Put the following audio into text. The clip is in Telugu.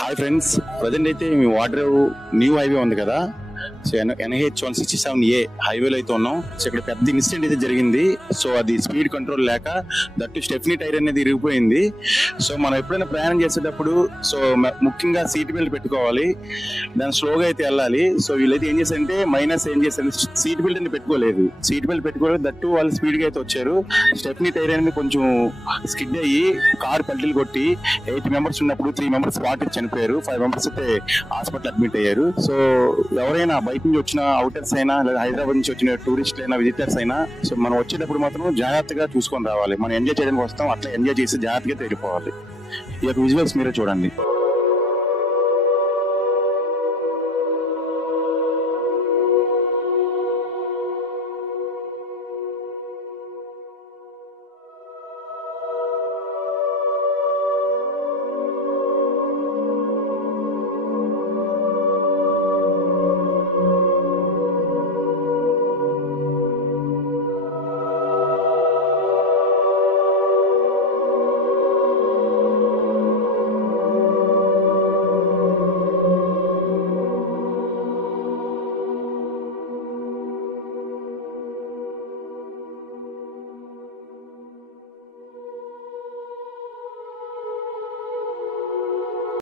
హాయ్ ఫ్రెండ్స్, ప్రజెంట్ అయితే మీ వాటర్ న్యూ హైవే ఉంది కదా. సో NH 167A హైవేలో అయితే ఉన్నాం. సో ఇక్కడ పెద్ద ఇన్సిడెంట్ అయితే జరిగింది. సో అది స్పీడ్ కంట్రోల్ లేక దట్టు స్టెఫ్నీ టైర్ అనేది ఇరిగిపోయింది. సో మనం ఎప్పుడైనా ప్రయాణం చేసేటప్పుడు సో ముఖ్యంగా సీట్ బెల్ట్ పెట్టుకోవాలి, దాన్ని స్లోగా అయితే వెళ్ళాలి. సో వీళ్ళైతే ఏం చేశారంటే ఏం చేశారు, సీట్ బెల్ట్ అని పెట్టుకోలేదు. సీట్ బెల్ట్ పెట్టుకోలేదు, దట్టు వాళ్ళు స్పీడ్ గా అయితే వచ్చారు. స్టెఫ్నీ టైర్ అనేది కొంచెం స్కిడ్ అయ్యి కార్ పల్టీలు కొట్టి 8 మెంబర్స్ ఉన్నప్పుడు 3 మెంబర్స్ స్పాట్ చనిపోయారు, 5 మెంబర్స్ అయితే హాస్పిటల్ అడ్మిట్ అయ్యారు. సో ఎవరైనా బయట నుంచి వచ్చిన అవుటర్స్ అయినా లేదా హైదరాబాద్ నుంచి వచ్చిన టూరిస్టులు అయినా విజిటర్స్ అయినా సో మనం వచ్చేటప్పుడు మాత్రం జాగ్రత్తగా చూసుకొని రావాలి. మనం ఎంజాయ్ చేయడానికి వస్తాం, అట్లా ఎంజాయ్ చేసి జాగ్రత్తగా వెళ్ళిపోవాలి. ఈ యొక్క విజువల్స్ మీరే చూడండి.